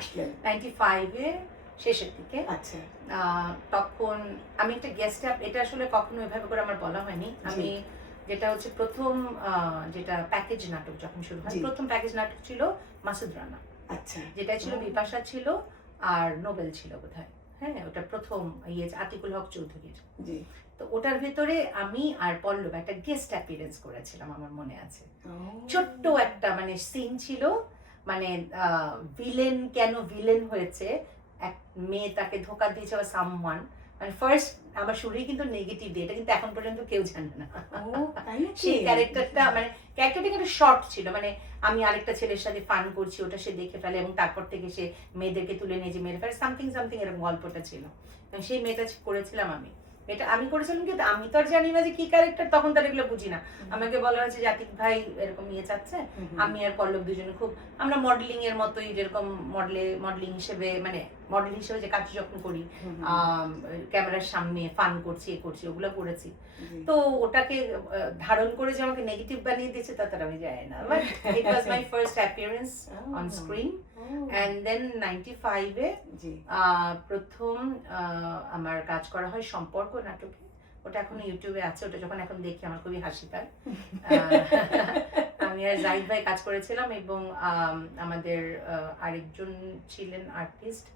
আসলেন? 95-এ শেষের দিকে। আচ্ছা। তখন আমি একটা গেস্ট এটা আসলে কখনো এভাবে করে আমার বলা হয়নি। জি। আমি যেটা হচ্ছে ১ম যেটা প্যাকেজ নাটক যখন শুরু হয়, জি। ১ম প্যাকেজ নাটক ছিল মাসুদ রানা। আচ্ছা। যেটা ছিল ও! বিপাশা ছিল আর নোবেল ছিল বোধহয়। হ্যাঁ? ওটা ১ম আতিকুল হক চৌধুরীর। জি। তো ওটার ভেতরে আমি আর পল্লব একটা গেস্ট অ্যাপিয়ারেন্স করেছিলাম, আমার মনে আছে। ছোট্ট ও! একটা সিন ছিল। মানে আ ভিলেন কেন ভিলেন হয়েছে, এক মেয়ে তাকে ধোঁকা দিয়েছে বা সামওয়ান। ফার্স্ট আমার শুরুই কিন্তু নেগেটিভ দিয়ে। এটা কিন্তু এখন পর্যন্ত কেউ জানে না। ও তাই নাকি? সেই ক্যারেক্টারটা ক্যারেক্টারটা কিন্তু শর্ট ছিল। আমি আরেকটা ছেলের সাথে ফান করছি, ওটা সে দেখে ফেলে এবং তারপর থেকে সে মেয়েদেরকে তুলে নিয়ে যে মেরে ফেলে সামথিং এরকম গল্পটা ছিল। সেই মেয়েটা করেছিলাম আমি। এটা আমি করেছিলাম কিন্তু আমি তো আর জানি না যে কি ক্যারেক্টার, তখন তো আর এগুলো বুঝি না। আমাকে বলা হয়েছে যে আতিক ভাই এরকম চাচ্ছে। আমি আর পল্লব দুজনে আমরা মডেলিং এর মতোই, যেরকম মডেলিং হিসেবে মডেল হিসেবে যে কাজ যখন করি, ক্যামেরার সামনে ফান করছি ওগুলো করেছি। তো ওটাকে ধারণ করে যে আমাকে নেগেটিভ বানিয়ে দিয়েছে তা তো আমি জানি না। But it was my first appearance on screen. And then 95-এ জি। প্রথম আমার কাজ করা হয় সম্পর্ক নাটকে। ওটা এখনো ইউটিউবে আছে। ওটা যখন এখন দেখি আমার খুবই হাসি পায়। আমি আর জাহিদ ভাই কাজ করেছিলাম এবং আমাদের আরেকজন ছিলেন আর্টিস্ট।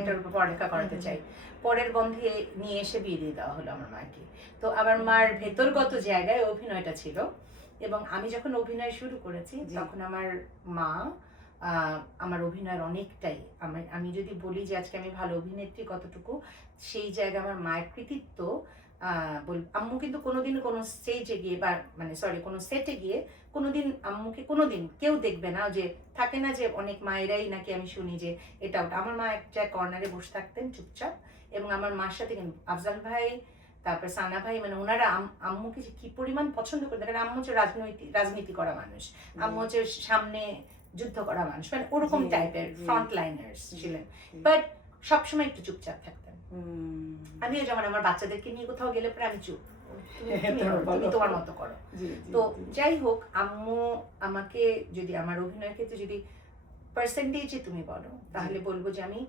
এটার উপর পড়ালেখা করাতে চাই। পরের বন্ধে নিয়ে এসে বিয়ে দিয়ে দেওয়া হলো আমার মাকে। তো আমার মার ভেতরগত জায়গায় অভিনয়টা ছিল এবং আমি যখন অভিনয় শুরু করেছি তখন আমার মা আমার অভিনয়ের অনেকটাই, আমি যদি বলি যে আজকে আমি ভালো অভিনেত্রী কতটুকু, সেই জায়গায় আমার মায়ের কৃতিত্ব। আম্মু কিন্তু কোনোদিন কোনো স্টেজে গিয়ে বা কোনো সেটে গিয়ে কোনোদিন আম্মুকে কোনোদিন কেউ দেখবে না। যে থাকে না যে অনেক মায়েরাই নাকি আমি শুনি যে এটা ওটা। আমার মা একটা কর্নারে বসে থাকতেন চুপচাপ এবং আমার মার সাথে কিন্তু আফজাল ভাই, তারপর সানা ভাই, ওনারা আম্মুকে যে কি পরিমাণ পছন্দ করতেন। কারণ আম্মু হচ্ছে রাজনীতি করা মানুষ, আম্মু হচ্ছে সামনে যুদ্ধ করা মানুষ, ওরকম টাইপের ফ্রন্ট লাইনার্স ছিলেন। বাট সবসময় একটু চুপচাপ থাকতেন। আমিও যেমন আমার বাচ্চাদেরকে নিয়ে কোথাও গেলে পরে আমি চুপ, তুমি তোমার মতো করো। তো যাই হোক, আম্মু আমাকে যদি আমার অভিনয়ের ক্ষেত্রে যদি পার্সেন্টেজে তুমি বলো, তাহলে বলবো যে আমি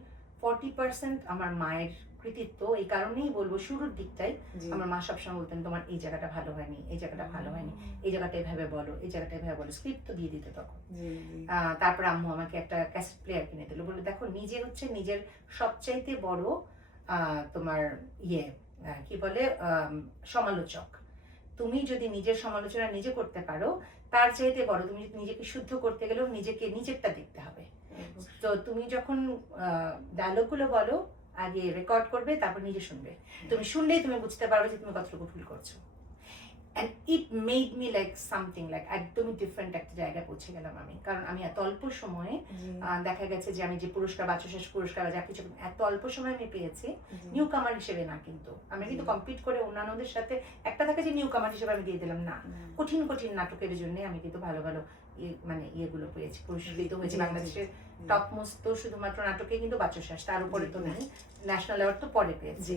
40% আমার মায়ের কৃতিত্ব। এই কারণেই বলবো শুরুর দিকটাই আমার মা সবসময় বলতেন তোমার এই জায়গাটা ভালো হয়নি, এই জায়গাটা ভালো হয়নি, এই জায়গাটা এভাবে বলো, এই জায়গাটা এভাবে বলো। স্ক্রিপ্ট তো দিয়ে দিত তখন। তারপর আম্মু আমাকে একটা ক্যাসেট প্লেয়ার কিনে দিল, বললো দেখো নিজে হচ্ছে নিজের সবচাইতে বড় তোমার কি বলে সমালোচক। তুমি যদি নিজের সমালোচনা নিজে করতে পারো, তার চাইতে বড় তুমি যদি নিজেকে শুদ্ধ করতে গেলেও নিজেকে নিজেরটা দেখতে হবে। তো তুমি যখন ডায়লগগুলো বলো, আগে রেকর্ড করবে, তারপর নিজে শুনবে। তুমি শুনলেই তুমি বুঝতে পারবে যে তুমি কতটুকু ভুল করছো। And it made me something একদমই ডিফারেন্ট একটা জায়গায় পৌঁছে গেলাম আমি। কারণ আমি এত অল্প সময়ে দেখা গেছে যে আমি যে পুরস্কার, বাচসাস পুরস্কার যা কিছু এত অল্প সময়ে আমি পেয়েছি, নিউ কামার হিসেবে না কিন্তু। আমি কিন্তু কম্পিট করে অন্যান্যদের সাথে একটা থাকে যে নিউ কামার হিসেবে আমি দিয়ে দিলাম না। কঠিন নাটকের জন্য আমি কিন্তু ভালো ইয়েগুলো পেয়েছি, পুরস্কৃত হয়েছে। বাংলাদেশের টপ মোস্ট তো শুধুমাত্র নাটকে কিন্তু বাচসাস, তার উপরে তো নেই। ন্যাশনাল অ্যাওয়ার্ড তো পরে পেয়েছি।